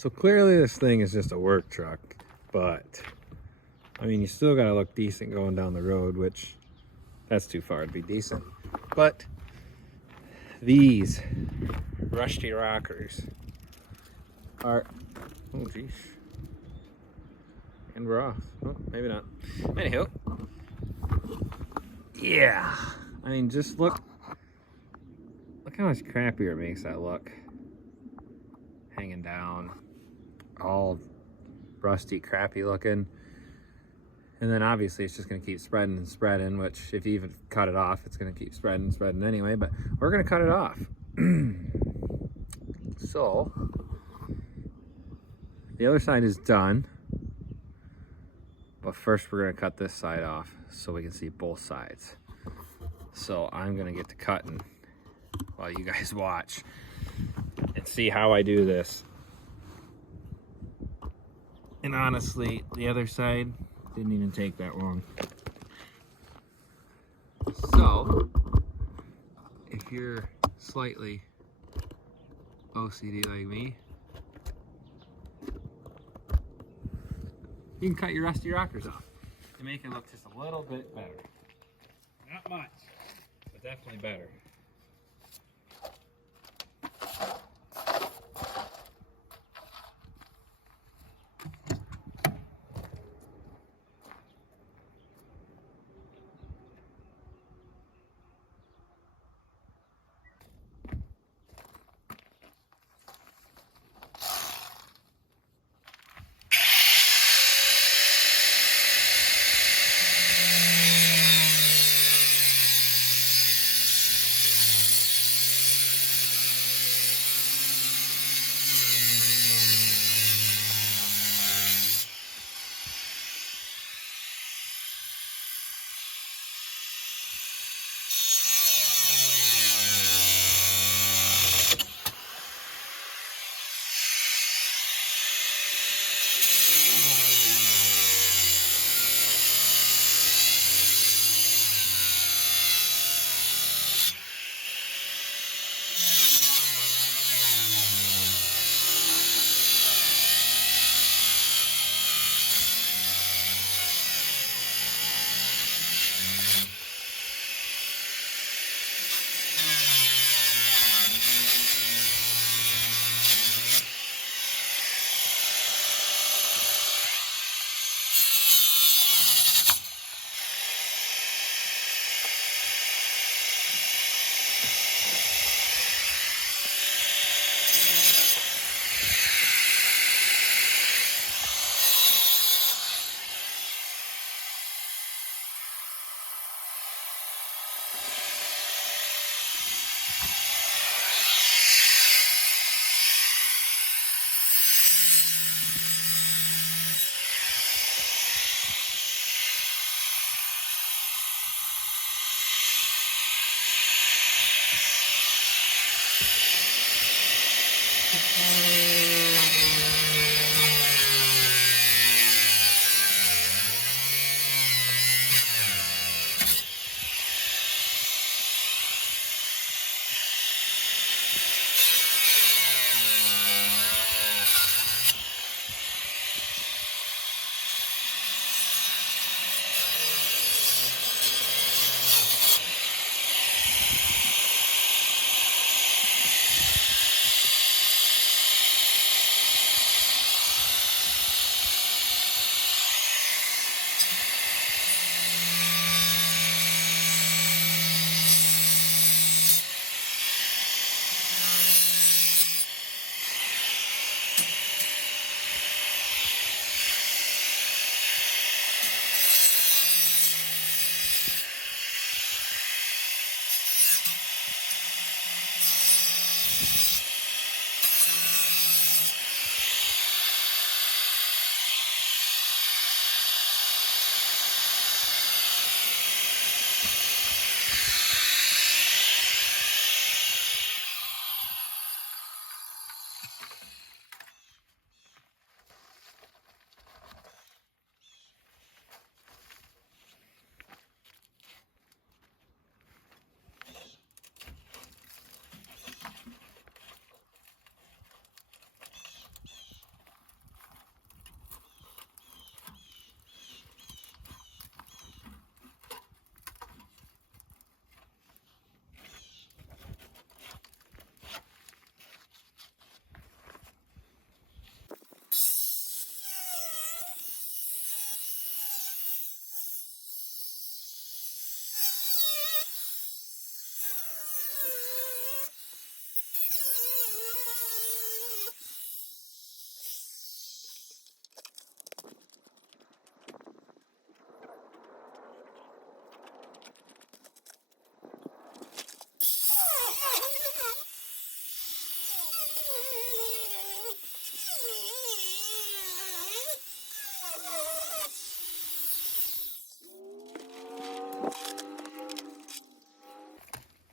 So clearly this thing is just a work truck, but I mean, you still gotta look decent going down the road, which that's too far to be decent. But these rusty rockers are, oh geez, and we're off. Oh, maybe not. Anywho, yeah, I mean, just look how much crappier it makes that look. Hanging down, all rusty, crappy looking. And then obviously it's just gonna keep spreading and spreading, which if you even cut it off, it's gonna keep spreading and spreading anyway, but we're gonna cut it off. So, the other side is done, but first we're gonna cut this side off so we can see both sides. So I'm gonna get to cutting while you guys watch and see how I do this. And honestly, the other side didn't even take that long. So, if you're slightly OCD like me, you can cut your rusty rockers off to make it look just a little bit better. Not much, but definitely better.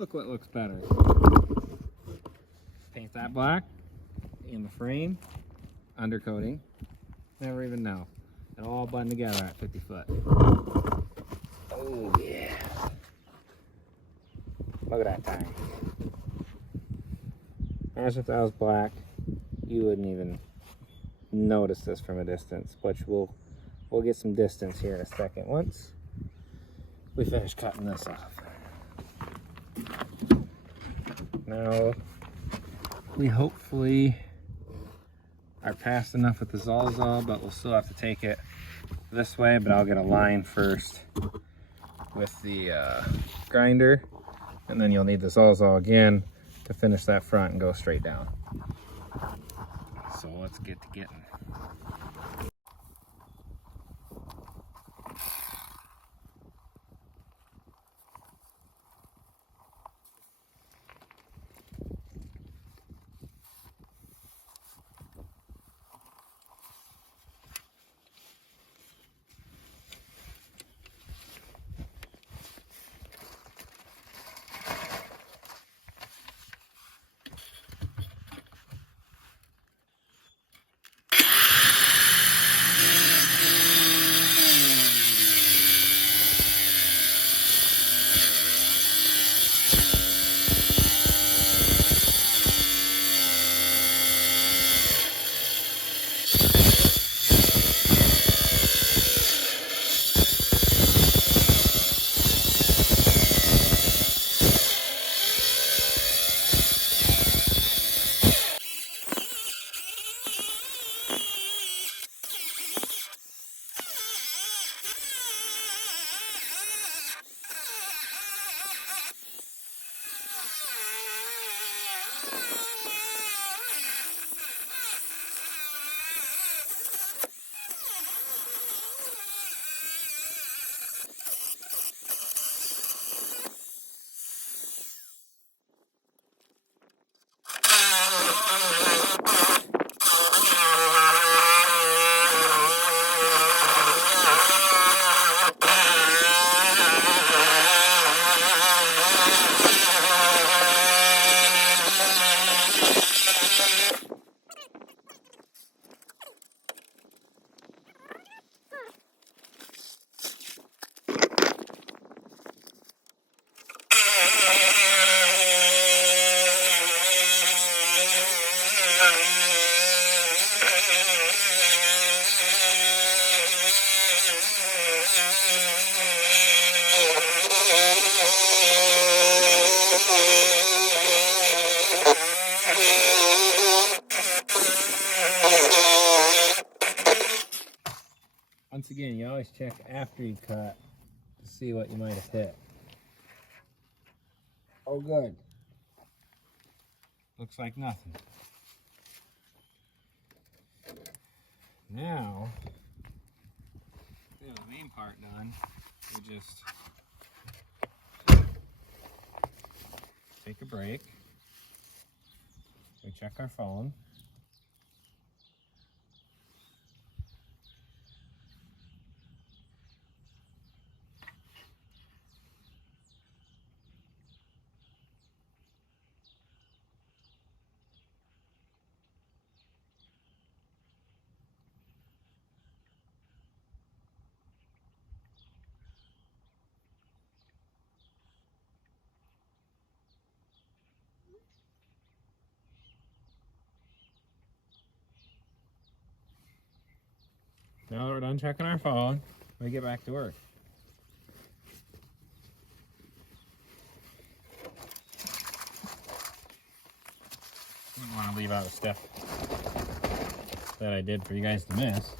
look what looks better. Paint that black in the frame, undercoating. Never even know. It'll all blend together at 50 foot. Oh yeah. Look at that tire. Imagine if that was black, you wouldn't even notice this from a distance, which we'll get some distance here in a second once we finish cutting this off. Now, we hopefully are past enough with the Sawzall, but we'll still have to take it this way, but I'll get a line first with the grinder, and then you'll need the Sawzall again to finish that front and go straight down. So let's get to getting. Once again, you always check after you cut to see what you might have hit. Oh, good. Looks like nothing. Now, we have the main part done. We just take a break. We check our phone. Now that we're done checking our phone, we get back to work. Didn't want to leave out a step that I did for you guys to miss.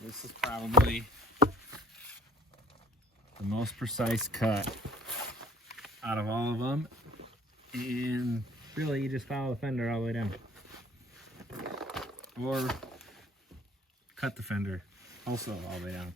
This is probably the most precise cut out of all of them, and really you just follow the fender all the way down, or cut the fender also all the way down.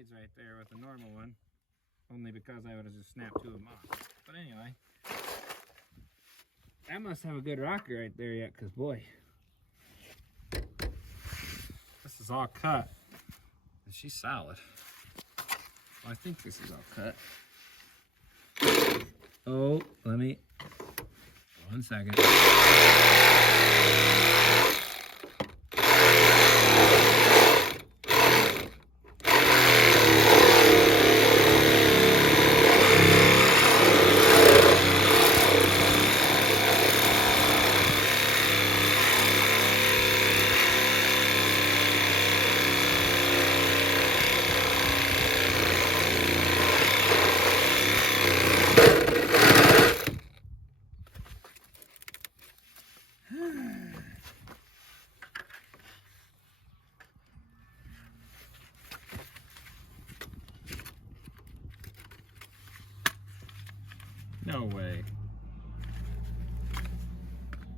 blades right there with the normal one. Only because I would have just snapped 2 of them off. But anyway, that must have a good rocker right there yet, because boy, this is all cut. And she's solid. Well, I think this is all cut. Oh, let me, 1 second. No way.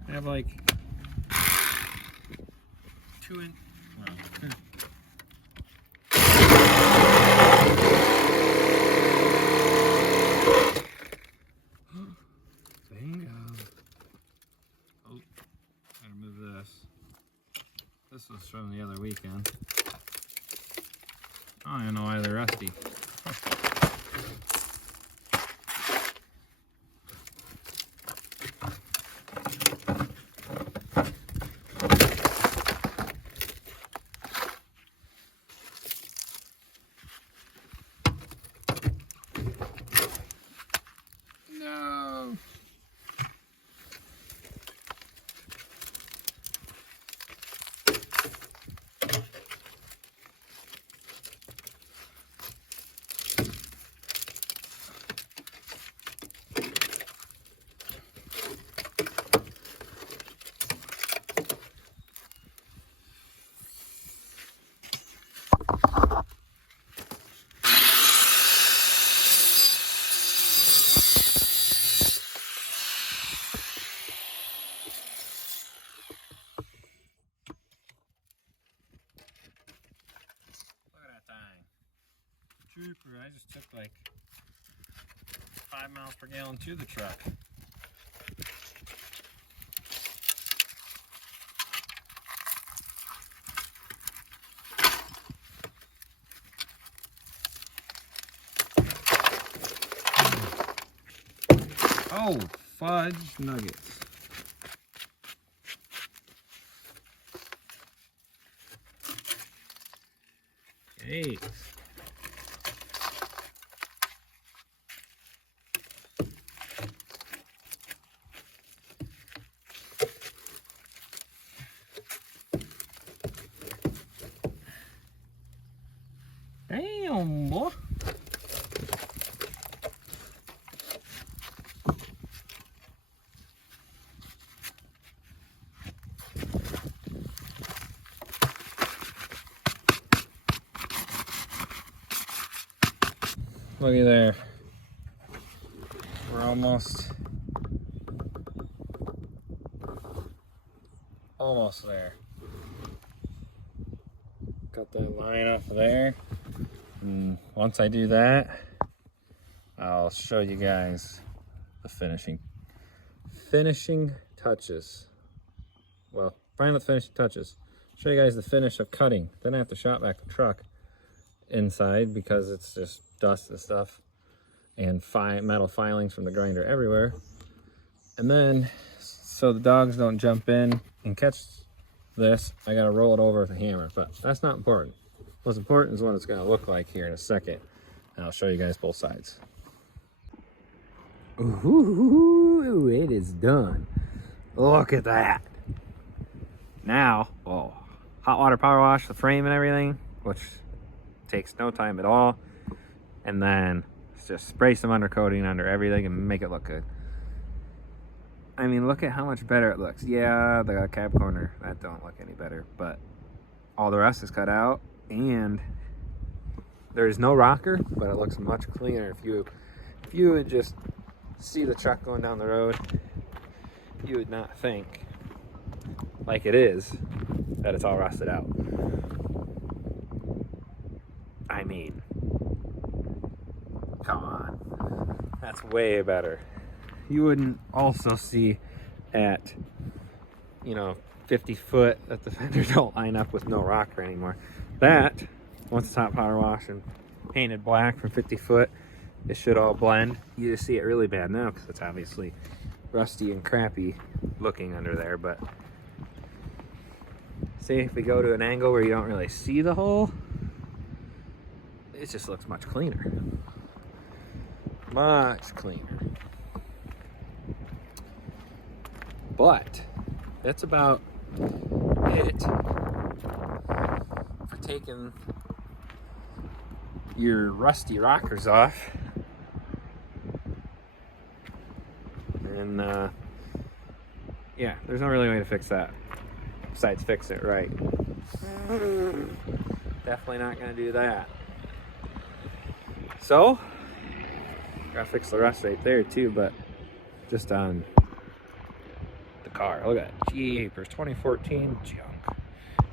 I have like 2 inch. Wow. Bingo. Oh, gotta move this. This was from the other weekend. I don't even know why they're rusty. No. Trooper, I just took like 5 miles per gallon to the truck. Oh, fudge nuggets. Hey. Damn, boy. Looky there. We're almost there. Got that line off of there. And once I do that, I'll show you guys the finishing touches. Well, final finishing touches. Show you guys the finish of cutting. Then I have to shop back the truck inside because it's just dust and stuff and metal filings from the grinder everywhere. And then, so the dogs don't jump in and catch this, I gotta roll it over with a hammer, but that's not important. What's important is what it's gonna look like here in a second, and I'll show you guys both sides. Ooh, it is done. Look at that. Now, oh, hot water power wash the frame and everything, which takes no time at all. And then just spray some undercoating under everything and make it look good. I mean, look at how much better it looks. Yeah, the cab corner, that don't look any better, but all the rest is cut out, and there's no rocker, but it looks much cleaner. If you would just see the truck going down the road, you would not think, like it is, that it's all rusted out. I mean, That's way better. You wouldn't also see at, you know, 50 foot that the fenders don't line up with no rocker anymore. That, once it's hot power wash and painted black from 50 foot, it should all blend. You just see it really bad now because it's obviously rusty and crappy looking under there. But see, if we go to an angle where you don't really see the hole, it just looks much cleaner. Much cleaner. But that's about it for taking your rusty rockers off. And yeah, there's no really way to fix that besides fix it right. Definitely not gonna do that. So gotta fix the rust right there too, but just on the car. Look at that. Jeepers, 2014 junk.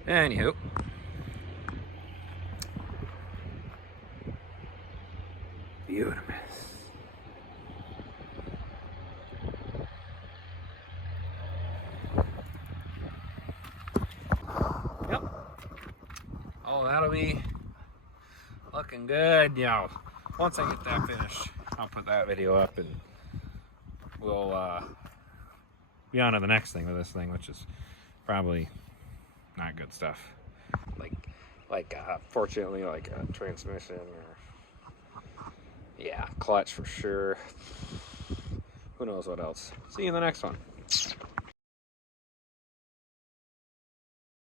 Anywho. Beautiful. Yep. Oh, that'll be looking good. Yeah. Once I get that finished, I'll put that video up and we'll be on to the next thing with this thing, which is probably not good stuff. Like fortunately, like a transmission or yeah, clutch for sure. Who knows what else. See you in the next one.